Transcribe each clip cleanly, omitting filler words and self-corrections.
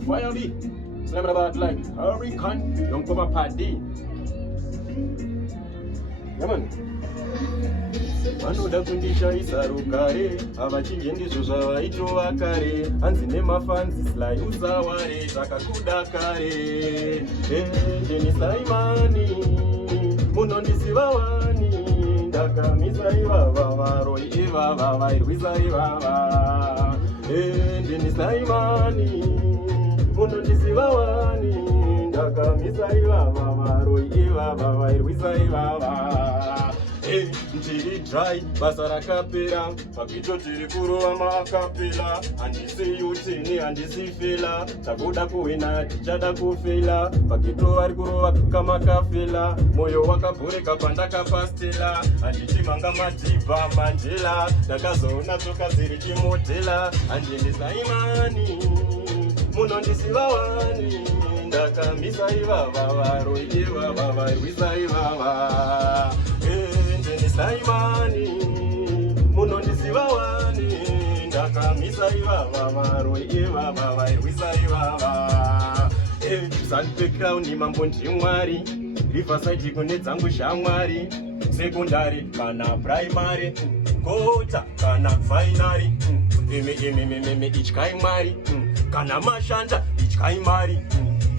for fire me. Slam about like hurricane, don't come up party. Yeah, man. Vanoda kundishaisa rukare avachinje ndizvo zvavaitova kare hanzi nemafanzi sly usaware zvakakuda kare ndenisaimani munondisiva wani ndakamisa ivava varoi ivava vairwisa ivava ndenisaimani munondisiva wani ndakamisa ivava varoi ivava vairwisa ivava ndiri dry basa rakapera pakito tiri kurova maakapela handisi yutini handisi fela takuda kuhina tichada kufela pakito vari kurova kukamakafela moyo wakavhurika pandakapastela handiti manga madhibha mandela ndakazoona tsoka dziri chimodhela handindisaimani munondisiva wani ndakamisa ivava varoi ivava vairwisa ivava ndenisaimani munondisiva wani ndakamisa ivava varoi ivava vairwisa ivava zati pecrown mambo ndimwari riverside kune dzangu shamwari sekondari kana primary kota kana finary ityai mwari kana mashanda ityai mwari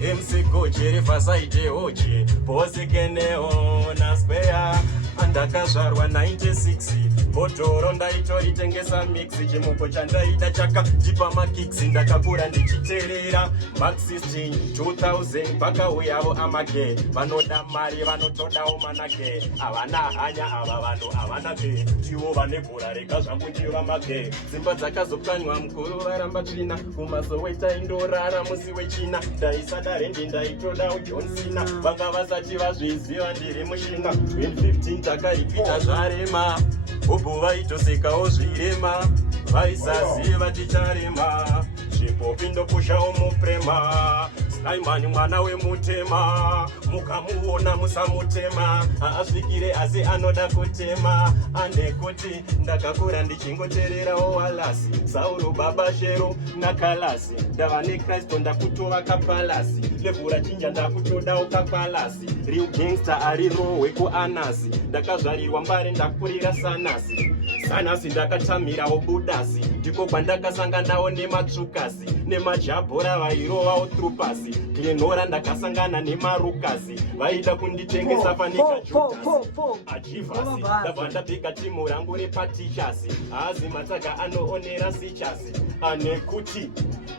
mcgoje riverside hoje bosekeneo nasquare andakazvarwa 96 bhodhoro ndaitoritengeswa mix chimuko chandaida chakajipa makicks ndakakura ndichiteerera max 16 2000 pakauyavo amage vanoda mari vanotodawo manage havana hanya ava vanhu havana ke ivo vane bhora rega zvangu ndiva mage dzimba dzakazopwanywa mukuru varamba tsvina kumasoweta indorara musi wechina ndaisada rendi ndaitoda uJohn Cena vanga vasati vazviziva ndiri mushina 2015 takaipita zvarema ubhu vaitosekawo zvirema vaisaziva ticharema zvipopi ndopushawo muprema Simon mwana wemutema mukamuona musamutema haasvikire asi anoda kutema anekuti ndakakura ndichingoteererawo walasi sauro baba shero nakalasi ndava nekristu ndakutova kapalasi levhura chinja ndakutodawo kapalasi real gangster ari rohwe kuanasi ndakazvarirwa mbare ndakurira sanasi ndakatamirawo budasi ndiko kwandakasanganawo nematsukasi nemajabhora vairovawo trupasi klenhora ndakasangana nemarukasi vaida kunditengesa panikajudasi ajivhasi ndabva ndabheka timu rangu repatichasi haazi matsaga anoonera sichasi anekuti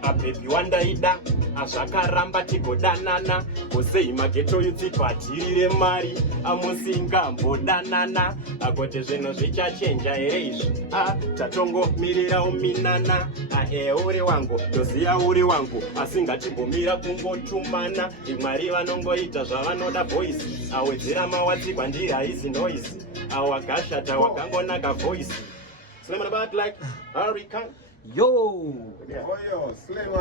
abhebhi wandaida azvakaramba tigodanana kosei mageto yutsiphatirire mari amusingambodanana akoti zvinhu zvichachenja here izvi tatongomirirawo minana uri wangu ndoziya uri wangu asingatimbomira kungotumana imwari vanongoita zvavanoda boys awedzera mawatsikwa ndiri haisi noise awakashata wakangonaka voice Slam about like hurricane Yo! Slim